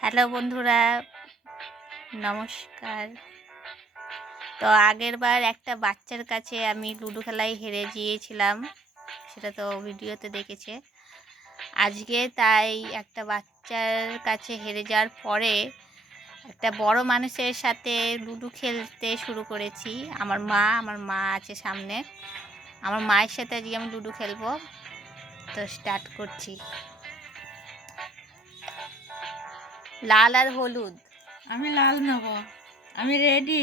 Hello বন্ধুরা, নমস্কার। তো আগের বার একটা বাচ্চার কাছে আমি লুডো খেলায় হেরে গিয়েছিলাম, সেটা তো ভিডিওতে দেখেছে। আজকে তাই একটা বাচ্চার কাছে হেরে যাওয়ার পরে একটা বড় মানুষের সাথে লুডো খেলতে শুরু করেছি। আমার মা আছে সামনে, আমার মায়ের সাথে আজকে আমি লুডো খেলবো। তো স্টার্ট করছি। লাল আর হলুদ। আমি লাল নেব। আমি রেডি।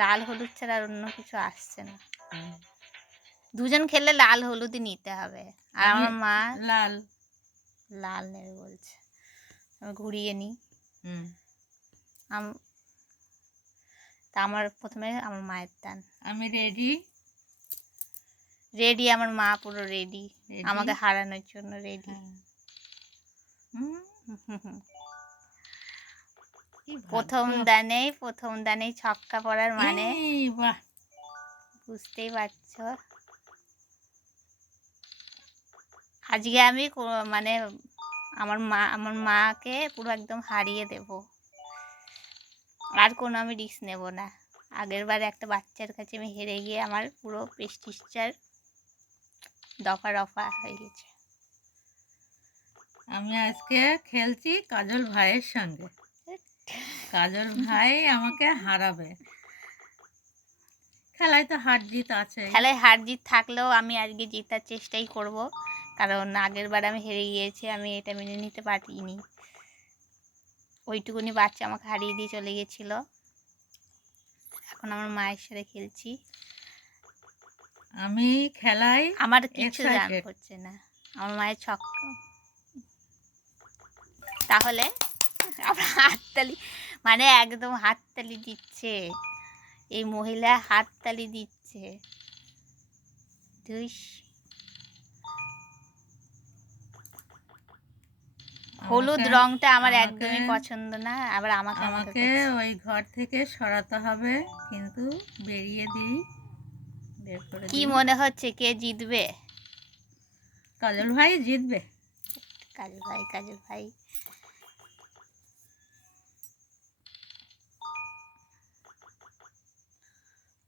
লাল হলুদ ছাড়া আর অন্য কিছু আসছে না। দুজন খেললে লাল হলুদই নিতে হবে। আর আমার মা লাল লাল নেবে বলছে। আমি ঘুরিয়ে নিই। তা আমার প্রথমে আমার মায়ের টান। আমি রেডি। রেডি, আমার মা পুরো রেডি, আমাকে হারানোর জন্য রেডি। প্রথম দানেই ছক্কা পড়ার মানে বুঝতেই পারছো। আজকে আমি মানে আমার মাকে পুরো একদম হারিয়ে দেব। আর কোনো আমি রিস্ক নেব না। আগের বার একটা বাচ্চার কাছে আমি হেরে গিয়ে আমার পুরো প্রেস্টিজটার দফা হয়ে গেছে। আমি আজকে খেলছি কাজল ভাইয়ের সঙ্গে। কাজল ভাই আমাকে হারাবে। খেলায় তো হার জিত আছে। খেলায় হার জিত থাকলেও আমি আজকে জেতার চেষ্টাই করব, কারণ আগের বার আমি হেরে গিয়েছি, আমি এটা মেনে নিতে পারিনি। ওইটুকুনি বাচ্চা আমাকে হারিয়ে দিয়ে চলে গেছিল। এখন আমার মায়ের সাথে খেলছি। আমি খেলাই আমার কিছু জান করছে না, আমার মায়ের ছক্কা। তাহলে আমরা হাততালি, মানে একদম হাততালি দিচ্ছে এই মহিলা, হাততালি দিচ্ছে। হলুদ রংটা আমার একদমই পছন্দ না। আবার আমাকে ওই ঘর থেকে সরাতে হবে, কিন্তু বেরিয়ে দিই। কি মনে হচ্ছে কে জিতবে? কাজল ভাই জিতবে। কাজল ভাই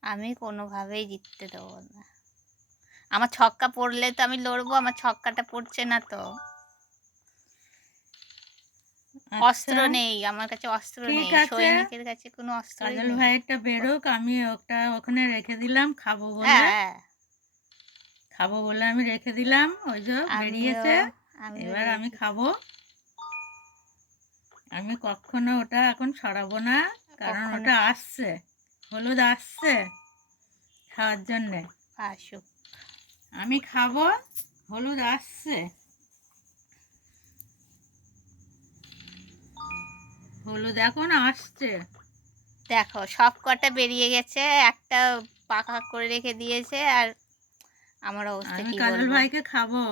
আমি কোনোভাবেই জিততে দেবো না। আমার ছক্কা পড়লে তো আমি লড়বো, আমার ছক্কাটা পড়ছে না তো। অস্ত্র নেই আমার কাছে, অস্ত্র নেই। সৈনিকের কাছে কোনো অস্ত্র নেই। কাজল ভাইয়েরটা বেরোক, আমি ওটা ওখানে রেখে দিলাম খাবো বলে। আমি রেখে দিলাম। ওই যে বেরিয়েছে, এবার আমি খাবো। আমি কখনো ওটা এখন সরাবো না, কারণ ওটা আসছে, হলুদ আসছে খাওয়ার জন্যে। আসুক, আমি খাবো, হলুদ আসছে, হলুদ এখন আসছে। দেখো সব কটা বেরিয়ে গেছে, একটা পাকা করে রেখে দিয়েছে। আর আমার অবস্থা কি বলবো? কাজল ভাইকে খাবো।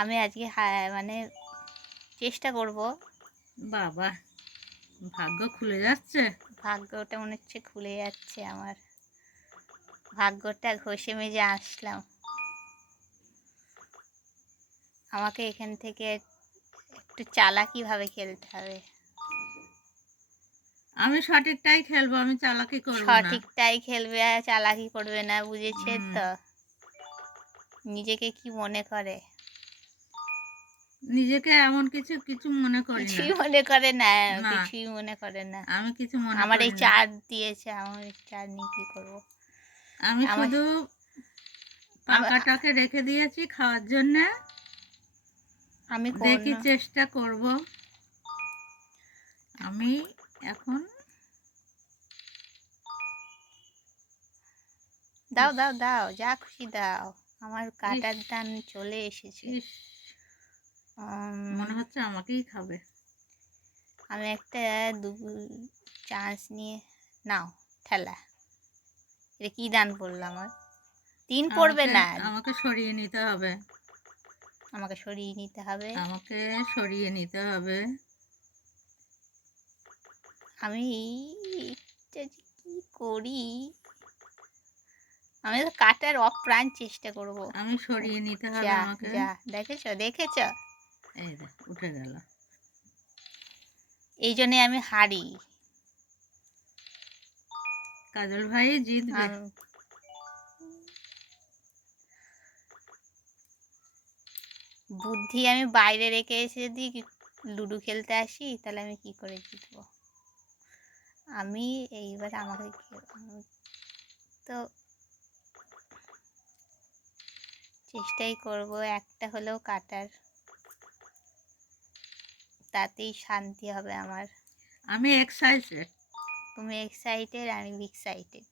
আমি আজকে মানে চেষ্টা করব। বাবা, ভাগ্য খুলে যাচ্ছে। ভাগ্যটা মনে হচ্ছে খুলে যাচ্ছে আমার। ভাগ্যটা ঘষে মেজে আসলাম। আমাকে এখান থেকে একটু চালাকিভাবে খেলতে হবে। আমি সঠিকটাই খেলবো, আমি চালাকি করব না। সঠিকটাই খেলবে, চালাকি করবে না, বুঝেছে তো? নিজেকে কি মনে করে? নিজেকে এমন কিছু মনে করি না। কিছুই মনে করে না, কিছুই মনে করে না। আমি কিছু মনে আমার করি এই না। 4 দিয়েছে, আমার এই 4 নিয়ে কি করব? আমি শুধু পাকাটাকে রেখে দিয়েছি খাওয়ার জন্য। আমি দেখি, চেষ্টা করব। আমি এখন দাও দাও দাও, যা খুশি দাও। আমার কাটার দান চলে এসেছে। মনে হচ্ছে আমাকেই খাবে। আমি একটা চান্স নিয়ে নাও ঠেলা। এটা কি দান পড়লো আমার? 3 পড়বে না, আমাকে সরিয়ে নিতে হবে। আমাকে সরিয়ে নিতে হবে। আমাকে সরিয়ে নিতে হবে। আমি এটা যে কি করি? আমি তো কাটার অপ্রাণ চেষ্টা করব। আমি সরিয়ে নিতে হবে আমাকে। যা দেখেছো? এই দেখ, উঠে গেল। এই জন্যে আমি হারি। কাজল ভাই জিতবে। আম- বুদ্ধি আমি বাইরে রেখে এসে যদি লুডো খেলতে আসি তাহলে আমি কি করে জিতবো? আমি এইবার আমাকে তো চেষ্টাই করব একটা হলেও কাটার, তাতেই শান্তি হবে আমার। আমি এক্সাইটেড। তুমি এক্সাইটেড, আমি এক্সাইটেড।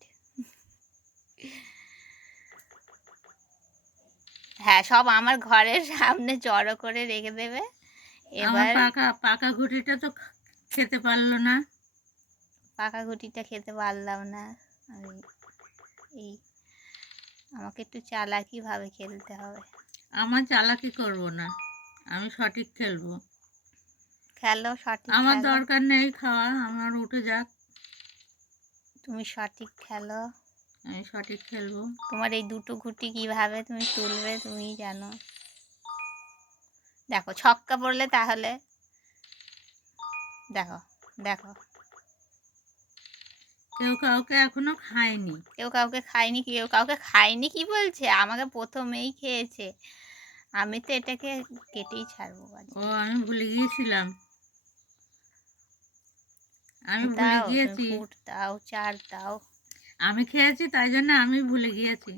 হ্যাঁ, সব আমার ঘরের সামনে জড়ো করে রেখে দেবে। আমার এবার পাকা পাকা ঘুটিটা তো খেতে পারলো না। পাকা গুটিটা খেতে পারলাম না আমি। এই আমাকে একটু চালাকিভাবে খেলতে হবে। আমার চালাকি করব না, আমি সঠিক খেলবো। খেলো, সঠিক আমার খেলো। দরকার নেই খাওয়া, আমার উঠে যাক। তুমি সঠিক খেলো। আমি সঠিক খেলবো। তোমার এই দুটো গুটি কিভাবে তুমি তুলবে তুমিই জানো। দেখো ছক্কা পড়লে তাহলে দেখো দেখো কেউ কাউকে এখনো খায়নি। কেউ কাউকে খায়নি, কেউ কাউকে খায়নি কি বলছে? আমাকে প্রথমেই খেয়েছে। আমি তো এটাকে কেটেই ছাড়বো ও, আজকে। আমি ভুলে গিয়েছিলাম। আমি ভুলে দাও, তুমি গিয়েছি। ফুট দাও, চার দাও। আমি খেয়েছি তাই জন্য আমি ভুলে গিয়েছি।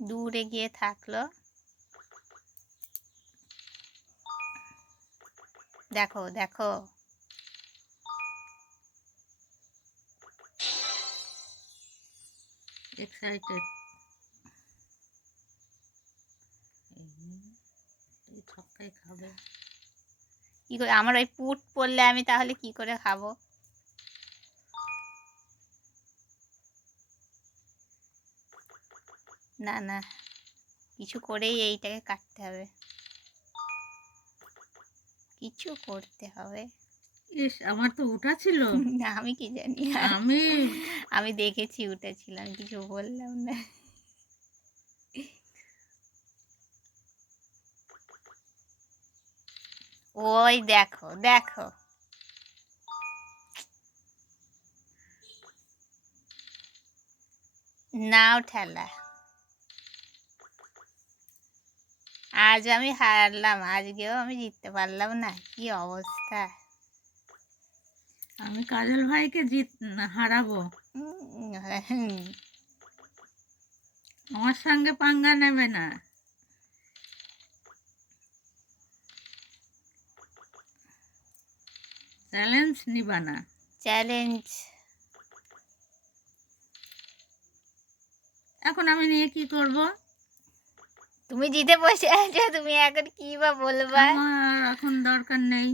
দূরে গিয়ে থাকলো। দেখো দেখো এক্সাইটেড। এই ছক্কাই খাবে। কি করে আমার ওই পুট পড়লে আমি তাহলে কি করে খাবো? না না, কিছু করেই এইটাকে কাটতে হবে, কিছু করতে হবে। ইস, আমার তো উঠা ছিল। আমি কি জানি আর। আমি আমি দেখেছি উঠেছিলাম, কিছু বললাম না। ওই দেখো দেখো, নাও ঠেলা। আজ আমি হারলাম, আজকেও আমি জিততে পারলাম না, কি অবস্থা। আমি কাজল ভাইকে হারাবো। হুম, আমার সঙ্গে পাঙ্গা নেবে না। চ্যালেঞ্জ নিবা না। চ্যালেঞ্জ। এখন আমি নিয়ে কি করব? তুমি জিতে বসে আছো, তুমি এখন কি বা বলবা? আমার এখন দরকার নেই।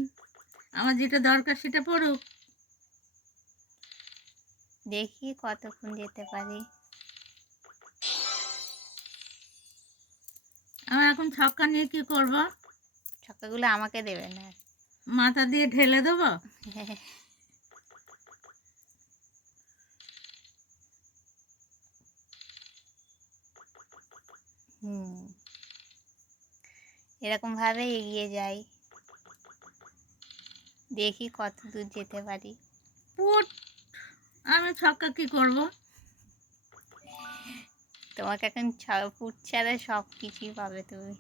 আমার যেটা দরকার সেটা পড়ুক। দেখি কতক্ষণ যেতে পারি। আমি এখন ছক্কা নিয়ে কি করব? ছক্কাগুলো আমাকে দেবে না। মাথা দিয়ে ঢেলে দেবো? হুম, এরকম ভাবে এগিয়ে যাই, দেখি কত দূর যেতে পারি। পুট! আমি ছক্কা কি করব? তোমাকে এখন ফুট ছাড়া সব কিছুই পাবে তুমি।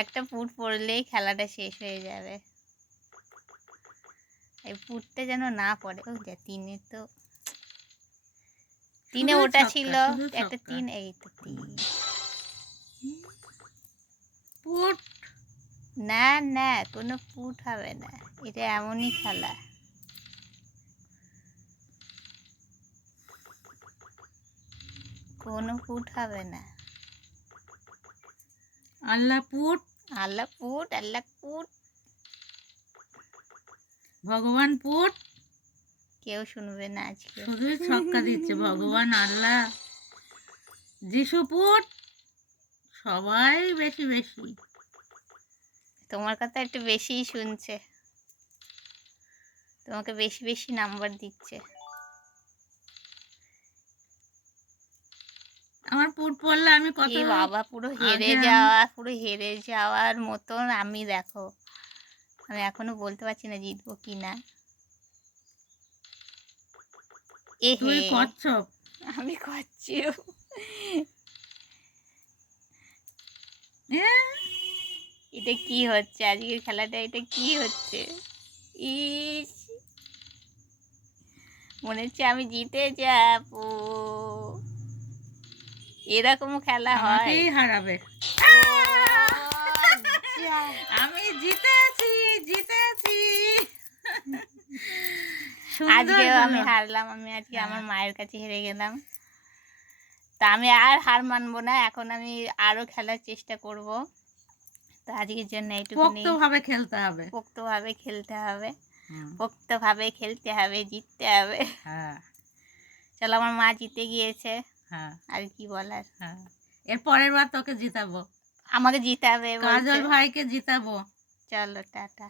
একটা ফুট পড়লেই খেলাটা শেষ হয়ে যাবে। এই ফুটটা যেন না পড়ে। ও যা তিনে তো, তিনে শুধু ওটা ছক্কা, ছিল শুধু একটা ছক্কা। তিন, এই তো তিন। পুট! না না, কোনো ফুট হবে না, এটা এমনই খেলা। কোনো ফুট হবে না। আল্লাহ পুট! আল্লাহ ফুট, আল্লাহ ফুট। ভগবান পুট! কেউ শুনবে না আজকে। শুধুই ছক্কা দিচ্ছে ভগবান, আল্লাহ, যিশু পুট! সবাই বেশি বেশি। তোমার কথা একটু বেশিই শুনছে, তোমাকে বেশি বেশি নাম্বার দিচ্ছে। আমার পুট পড়লে আমি কত এ বাবা, পুরো আগে আমি হেরে যাওয়ার মতন আমি, দেখো আমি এখনো বলতে পারছি না জিতবো কি না। তুই এহে, কচ্ছপ। আমি করছি। এ, এটা কি হচ্ছে আজকের খেলাটা, এটা কি হচ্ছে? ইস, মনে হচ্ছে আমি জিতে যাবো। এরকম খেলা হয়? আমাকেই হারাবে। ও যা। আমি জিতেছি, জিতেছি। সুন্দর আজকেও আমি হলো। হারলাম, আমি আজকে হ্যাঁ। আমার মায়ের কাছে হেরে গেলাম। তা আমি আর হার মানবো না, এখন আমি আরো খেলার চেষ্টা করব। তো আজকের জন্য এইটুকুনি। পোক্তভাবে খেলতে হবে। পোক্তভাবে খেলতে হবে, হুম, পোক্তভাবে খেলতে হবে, জিততে হবে। হ্যাঁ, চলো, আমার মা জিতে গিয়েছে, হ্যাঁ, আর কি বলার। হ্যাঁ। এর পরের বার তোকে জিতাবো। আমাকে জিতাবে বলছে। কাজল ভাইকে জিতাবো। চলো, টাটা।